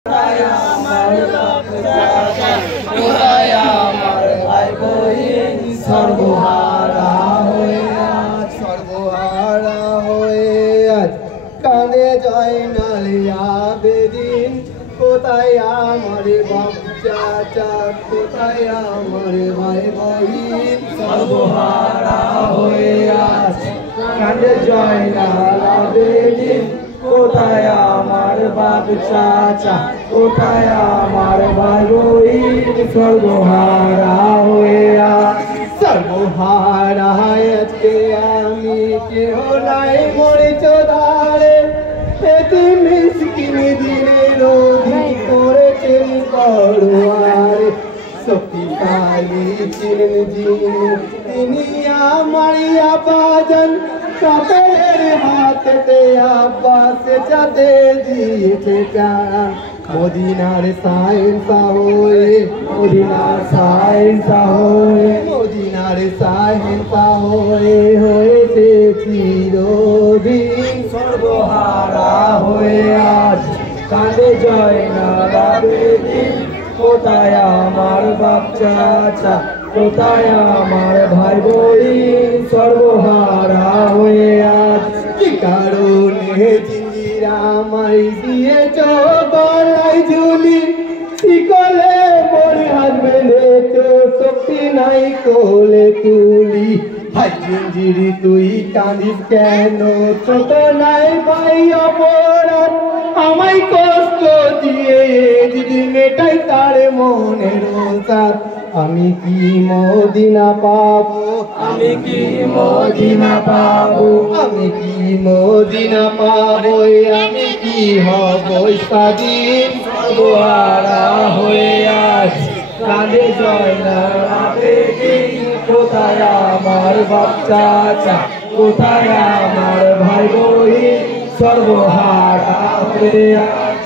সর্বহারা হয়ে আজ কাঁদে জয় নালিয়া বেদিন। কোথায় আমার বাপ চাচা, কোথায় আমার ভাই বহিন? সর্বহারা হয়ে আজ কাঁদে জয় নালিয়া বেদিন। কোথায় আমার বাপ চাচা, কোথায় আমার ভাই বহিন? সর্বহারা হয়ে আজ সর্বহারা আজকে আমি কেহ নাই মরিচ ধারে। এতে মিসকিন দিনের অধিক করেছেন বড়ুয়ারে। শক্তিশালী ছিলেন যিনি, তিনি আমারই আবাজান। কাপড়ের হাতে আব্বাস যাতে দিয়েছে প্রাণ। মদিনার সাহেন্সা হয়ে, মদিনার সাহেন্সা হয়ে, মদিনার সাহেন্সা হয়ে হয়েছে চিরদিন। সর্বহারা হয়ে আজ কাঁদে জয় নালা বেদিন। কোথায় আমার বাপ চাচা, কোথায় আমার ভাই বহিন? সর্বহারা হয়ে আজ কি কারণে জিঞ্জিরা মারি দিয়েছ গলায় ঝুলি? শিকলে মরি হাত বেঁধেছ, শক্তি নাই কোলে তুলি। হাই জিঞ্জিরি তুই কাঁদিস কেন? ছোট নাই ভাই অপরাধ, আমায় কষ্ট দিয়ে যদি মেটাই তার মনের সাথ। আমি কি মদিনা পাবো? আমি কি মদিনা পাবো? আমি কি মদিনা পাবো? আমি কি হব স্বাধীন? সর্বহারা হয়ে আজ কাঁদে জয় নালা বেদিন। কোথায় আমার বাপ চাচা, কোথায় আমার ভাই বহিন? সর্বহারা হয়ে আজ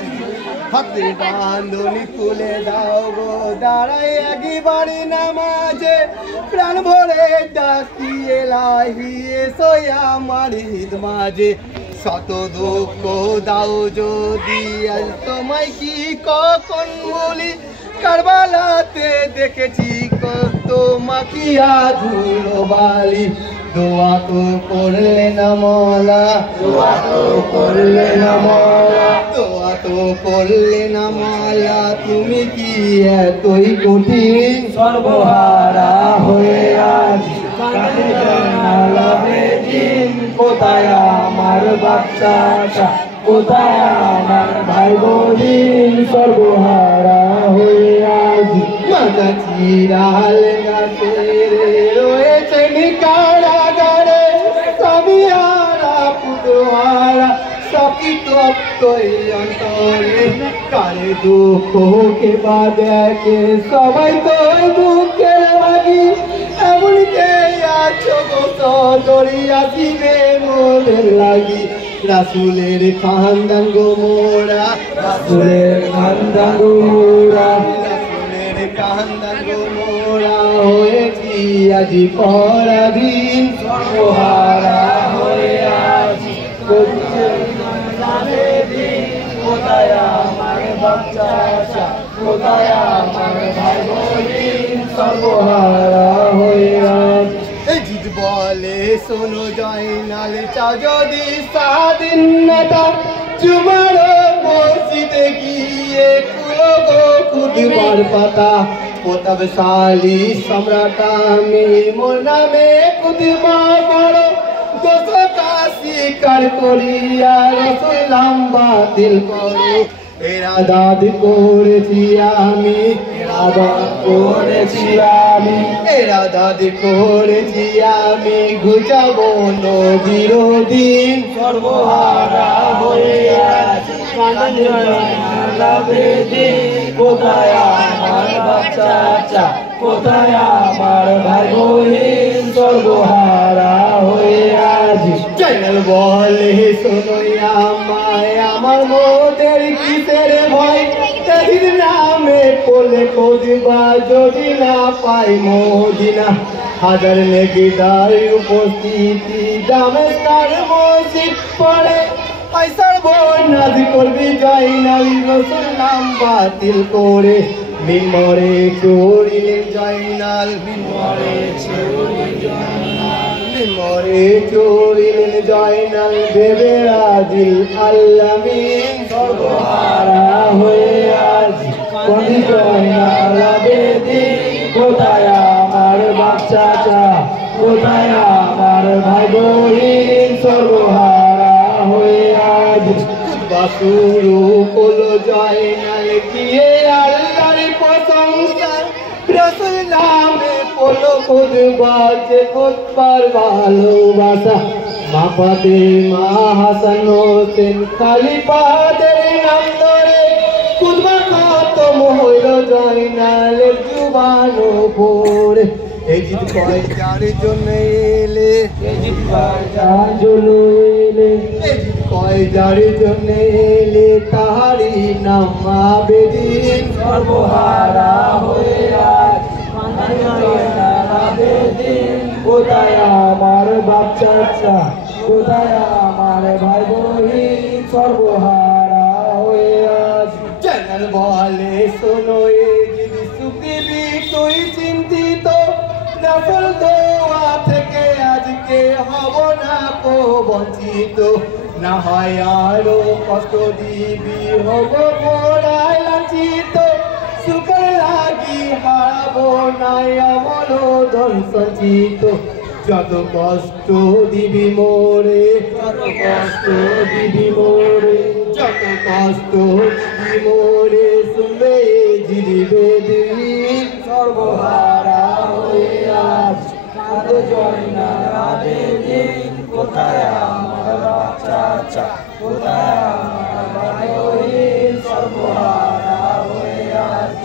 হাতে বাঁধনি তুলে দাও গো, দাঁড়াই একবারে নামাজে। প্রাণ ভরে ডাকি এলাহি, এসো আমার ঈদ মাঝে। শত দুঃখ দাও যদি আজ তোমায় কি কখন বলি? কারবালাতে দেখেছি কত মাখিয়া ধুলো বালি। দোয়া তো করলে না মওলা, দোয়া তো করলে না মওলা, দোয়া তো করলে না মওলা। তুমি কি এতই কঠিন? সর্বহারা হয়ে আজ কাঁদে জয় নালা বেদিন। কোথায় আমার বাপ চাচা, কোথায় আমার ভাই বহিন? সর্বহারা হয়ে আজ মাথা চিরাল গাছে রয়েছেন কারাগারে। স্বামীহারা পুতহারা সকিত অন্তরে। কারে দুঃখকে বা দেখে সবাই তো দুঃখের ভাগী। এমন কে আছো গো সদরি, আসিবে মোদের লাগি। রাসুলের খানদান গো মোরা, রাসুলের খানদান গো মোরা, রাসুলের খানদান গো মোরা। হয়েছি আজি পরাধীন। সর্বহারা হয়ে আজ কোথায় আমার বাপ চাচা, কোথায় আমার ভাই বহিন? সর্বহারা হয়ে আজ জিত বলে শোনো জয় নালে চাও যদি স্বাধীনতা। চুমার মসজিদে গিয়ে কুলো গো কুদিবার পাতা। প্রতাপশালী সম্রাট আমি, মোর নামে কুদিবা বড়। দোষটা স্বীকার করিয়া রসুলাম বাতিল করো। এরাদাদ করেছি আমি, এরাদাদ করেছি আমি, এরাদাদ করেছি আমি। ঘুচাবো নবীর দিন। সর্বহারা হয়ে আজ কাঁদে জয় নালা বেদিন। কোথায় আমার বাপ চাচা, কোথায় আমার ভাই বহিন? সর্বহারা হয়ে আজ চ্যানেল বলে শোনোই আমায়, আমার মোদের কিসের ভয়? তেহির নামে কোলে কদিবা যদি না পাই মদিনা। হাজার নেকিদার উপস্থিতি দামেস্তার মসজিদ পড়ে। আইসার বোন নাজি করবি জয়নাল রসুল নাম বাতিল করে মিমরে চড়িলেন জয়নাল মিমরে চড়িলেন জয়নাল ভেবে রাজিল আল্লামিন সর্বহারা হয়ে আজ কবি জয়নাল আবেদিন কোথায় আমার বাচ্চাটা কোথায় আমার ভাই বোন সর্বহারা হয়ে আজ বাসুরু হলো জয়নাল গিয়ে আল্লাহর প্রশংসা রসুল নামে পলো খুদবা যে খুদবার ভালোবাসা মা ফাতেমা হাসান হোসেন খলিফাদের নাম ধরে খুদবা খতম হইল জয়নালের জুবান উপরে এই জিদ কয় যার জন্য এলে এই জিদ কয় যার জন্য এলে এই জিদ কয় যার জন্য এলে তাহারি নাম আবেদিন সর্বহারা হয়ে আজ আবেদিন কোথায় আমার বাচ্চাটা কোথায় আমার ভাই বোন সর্বহারা হয়ে আজ চ্যানেল বলে শোনো এই জিদ সুখী তুই চিন্তিত নফল দোয়া থেকে আজকে হব না কো বঞ্চিত না হয় আরো কষ্ট দিবি হব পড়ায় লাঞ্ছিত সুখের লাগি হারাবো নাই আমল ধন সঞ্চিত যত কষ্ট দিবি মোরে যত কষ্ট দিবি মোরে যত কষ্ট দিবি মোরে শুনবে জিদিবে দিন সর্বহারা হয়ে আজ কাঁদে জয়নাল আবেদিন কোথায় আমার বাচ্চা কোথায় আমার ভাই সর্বহারা হয়ে আজ